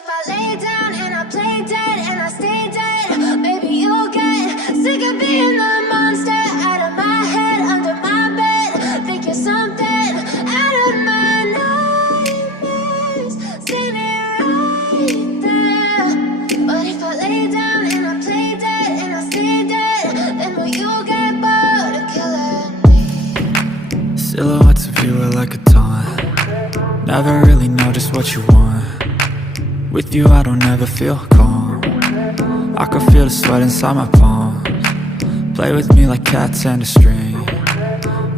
if I lay down and I play dead and I stay dead, maybe you'll get sick of being the monster out of my head, under my bed. Think you're something out of my nightmares, standing right there. But if I lay down and I play dead and I stay dead, then will you get bored of killing me? Silhouettes of you are like a taunt. Never really know just what you want. With you I don't ever feel calm. I can feel the sweat inside my palms. Play with me like cats and a string.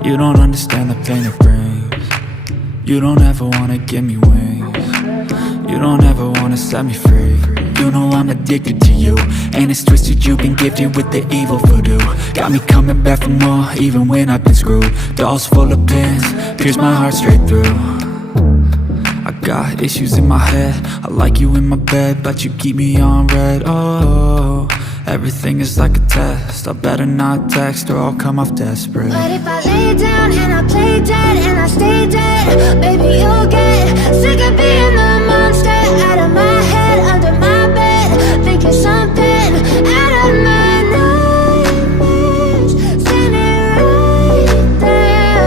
You don't understand the pain it brings. You don't ever wanna give me wings. You don't ever wanna set me free. You know I'm addicted to you, and it's twisted, you've been gifted with the evil voodoo. Got me coming back for more, even when I've been screwed. Dolls full of pins, pierce my heart straight through. I got issues in my head, I like you in my bed, but you keep me on red. Oh, everything is like a test, I better not text or I'll come off desperate. But if I lay down and I play dead and I stay dead, maybe you'll get sick of being the monster out of my head, under my bed. Think you're something out of my nightmares, standing right there.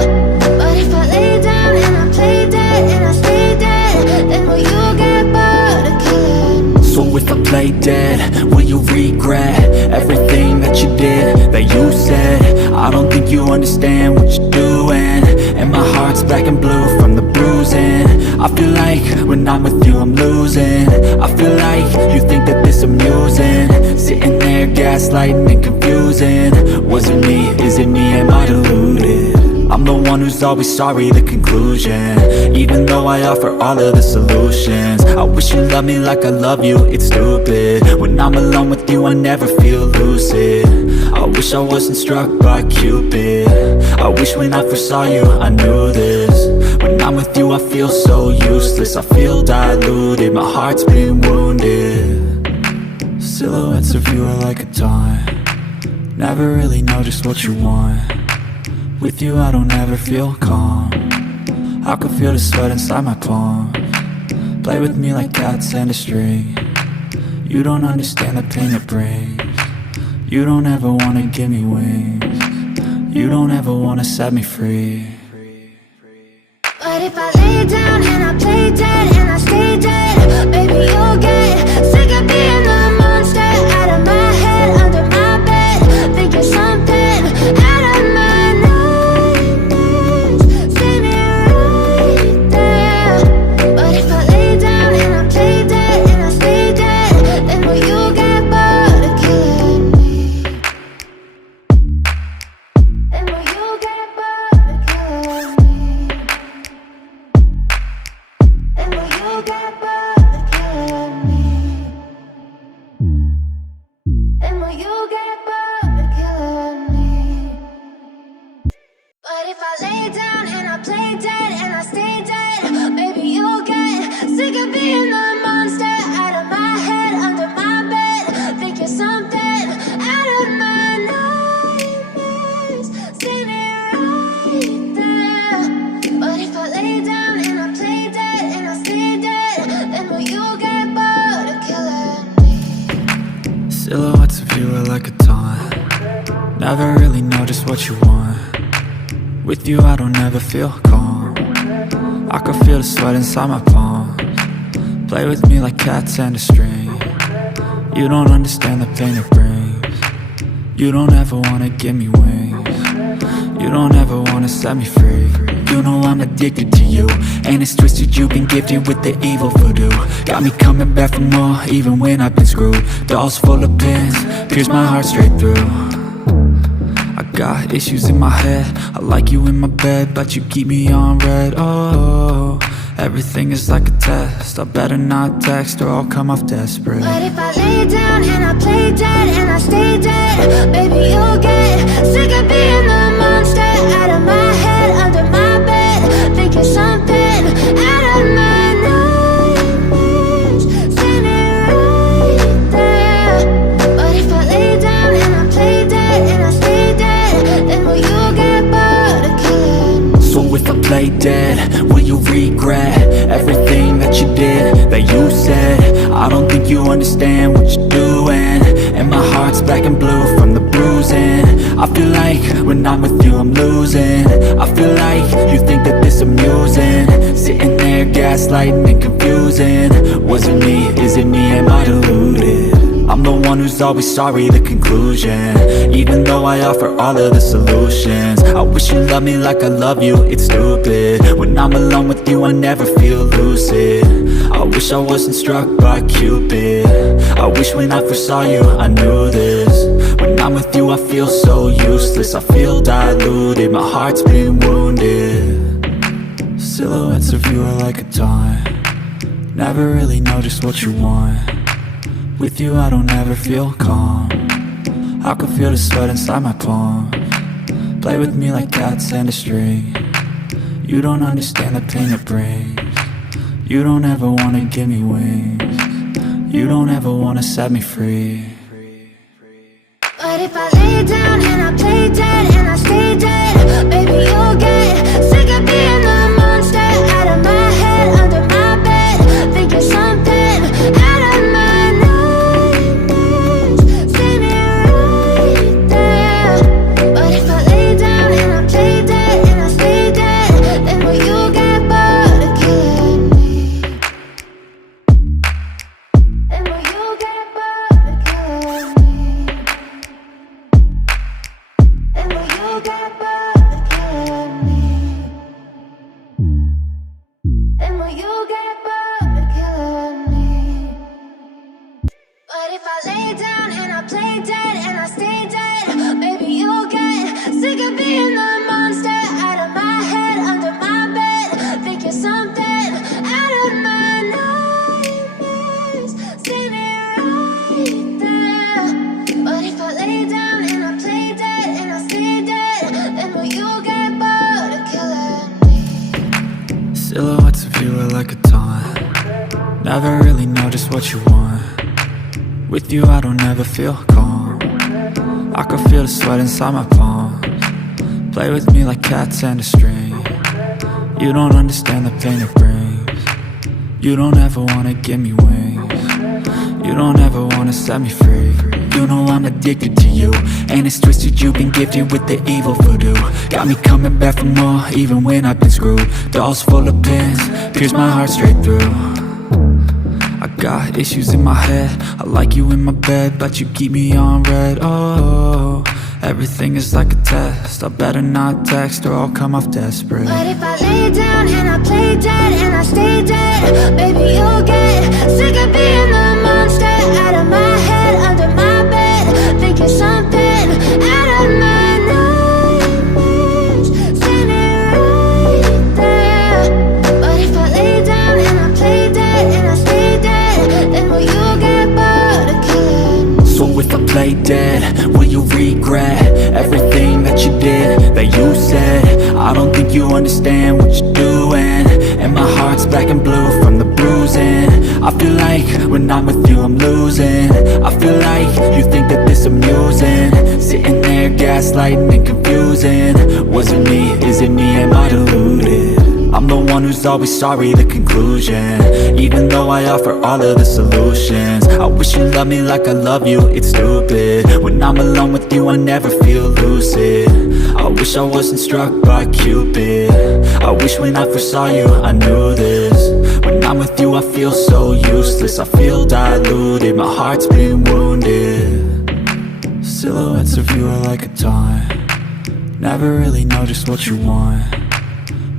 But if I lay down and I play dead and I stay dead, then will you get bored of killing me? So if I play dead, will you regret everything that you did, that you said? I don't think you understand what you're doing, and my heart's black and blue from the bruising. I feel like when I'm with you I'm losing. I feel like you think that this amusing, sitting there gaslighting and confusing. Was it me? Is it me? Am I deluded? I'm the one who's always sorry, the conclusion, even though I offer all of the solutions. I wish you loved me like I love you, it's stupid. When I'm alone with you I never feel lucid. I wish I wasn't struck by Cupid. I wish when I first saw you I knew this. When I'm with you I feel so useless, I feel diluted, my heart's been wounded. Silhouettes of you are like a taunt. Never really know just what you want. With you I don't ever feel calm. I can feel the sweat inside my palms. Play with me like cats and a string. You don't understand the pain it brings. You don't ever wanna give me wings. You don't ever wanna set me free. But if I lay down and I play dead and I stay dead, maybe you'll get sick of being the monster out of my head, under my bed. Think you're something out of my nightmares, standing right there. But if I lay down and I play dead and I stay dead, then will you get bored of killing me? Then will you get bored of killing me? And will you get bored of killing me? And will you get bored of killing me? But if I lay down and I play dead and I stay dead, maybe you'll get sick of being the monster out of my head, under my bed. Think you're something out of my nightmares, standing right there. But if I lay down and I play dead and I stay dead, then will you get bored of killing me? Silhouettes of you are like a taunt. Never really know just what you want. With you I don't ever feel calm. I can feel the sweat inside my palms. Play with me like cats and a string. You don't understand the pain it brings. You don't ever wanna give me wings. You don't ever wanna set me free. You know I'm addicted to you, and it's twisted, you've been gifted with the evil voodoo. Got me coming back for more, even when I've been screwed. Dolls full of pins, pierce my heart straight through. I got issues in my head, I like you in my bed, but you keep me on red. Oh, everything is like a test, I better not text or I'll come off desperate. But if I lay down and I play dead and I stay dead, maybe you'll get sick of being the monster out of my head, under my bed. Think you're something out of my nightmares, standing right there. But if I lay down and I play dead and I stay dead, then will you get bored of killing me? So if I play dead, will you regret everything that you did, that you said? I don't think you understand what you're doing, and my heart's black and blue from the bruising. I feel like when I'm with you I'm losing. I feel like you think that this amusing, sitting there gaslighting and confusing. Was it me? Is it me? Am I deluded? I'm the one who's always sorry, the conclusion, even though I offer all of the solutions. I wish you loved me like I love you, it's stupid. When I'm alone with you I never feel lucid. I wish I wasn't struck by Cupid. I wish when I first saw you I knew this. When I'm with you I feel so useless, I feel diluted, my heart's been wounded. Silhouettes of you are like a taunt, never really know just what you want. With you I don't ever feel calm, I can feel the sweat inside my palms. Play with me like cats and a string. You don't understand the pain it brings. You don't ever wanna give me wings. You don't ever wanna set me free. But if I lay down and I play dead and I stay dead, baby you'll get sick of being the monster out of my head, under my bed, thinking something out of my nightmares, standing right there. But if I lay down and I play dead and I stay dead, then will you get bored of killing me? Then will you get bored of killing me? Then will you get bored of killing me? Then will you get bored of killing me? But if I lay down and I play dead and I stay dead, baby you'll get sick of being the monster out of my head, under my bed, thinking something out of my nightmares, standing right there. But if I lay down and I play dead and I stay dead, then will you get bored of killing me? Silhouettes of you are like a taunt, never really know just what you want. With you I don't ever feel calm, I can feel the sweat inside my palms. Play with me like cats and a string. You don't understand the pain it brings. You don't ever wanna give me wings. You don't ever wanna set me free. You know I'm addicted to you, and it's twisted, you've been gifted with the evil voodoo. Got me coming back for more, even when I've been screwed. Dolls full of pins, pierce my heart straight through. I got issues in my head, I like you in my bed, but you keep me on red. Oh, everything is like a test, I better not text or I'll come off desperate. But if I lay down and I play dead and I stay dead, baby you'll get sick of being the monster out of my head, under my bed, thinking something out of my nightmares, standing right there. But if I lay down and I play dead and I stay dead, then will you get bored of killing me? So if I play dead, will you regret everything that you did, that you said? I don't think you understand what you're doing, and my heart's black and blue from the bruising. I feel like when I'm with you I'm losing. I feel like you think that this amusing, sitting there gaslighting and confusing. Was it me? Is it me? Am I deluded? I'm the one who's always sorry, the conclusion, even though I offer all of the solutions. I wish you loved me like I love you, it's stupid. When I'm alone with you I never feel lucid. I wish I wasn't struck by Cupid. I wish when I first saw you I knew this. When I'm with you I feel so useless, I feel diluted, my heart's been wounded. Silhouettes of you are like a taunt, never really know just what you want.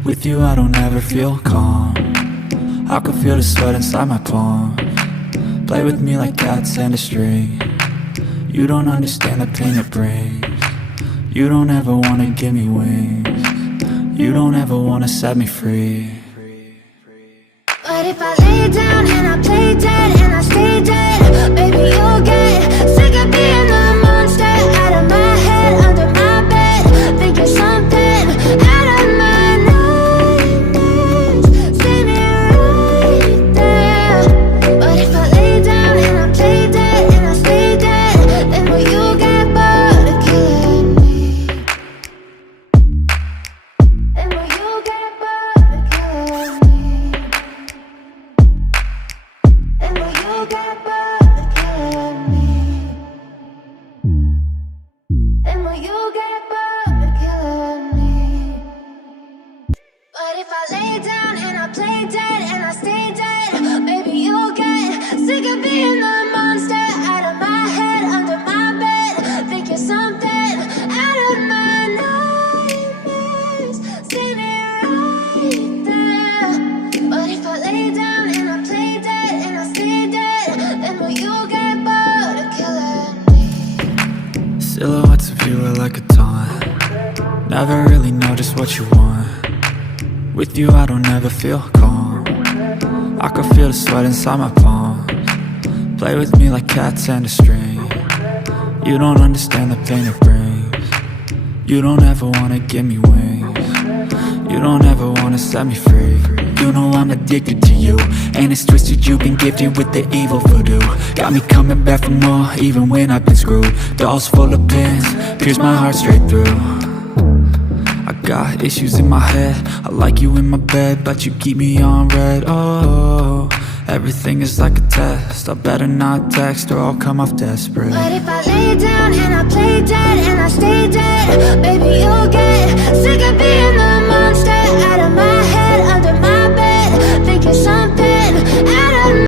With you I don't ever feel calm, I can feel the sweat inside my palms. Play with me like cats and a string. You don't understand the pain it brings. You don't ever wanna give me wings. You don't ever wanna set me free. But if I lay down and I play dead and I stay dead, baby you'll get sick of being the monster out of my head, under my bed, thinking something out of my nightmares, standing right there. But if I lay down and I play dead and I stay dead, then will you get bored of killing me? Then will you get bored of killing me? Never really know just what you want. With you I don't ever feel calm. I can feel the sweat inside my palms. Play with me like cats and a string. You don't understand the pain it brings. You don't ever wanna give me wings. You don't ever wanna set me free. You know I'm addicted to you, and it's twisted, you've been gifted with the evil voodoo. Got me coming back for more, even when I've been screwed. Dolls full of pins, pierce my heart straight through. I got issues in my head, I like you in my bed, but you keep me on red. Oh, everything is like a test, I better not text or I'll come off desperate. But if I lay down and I play dead and I stay dead, baby,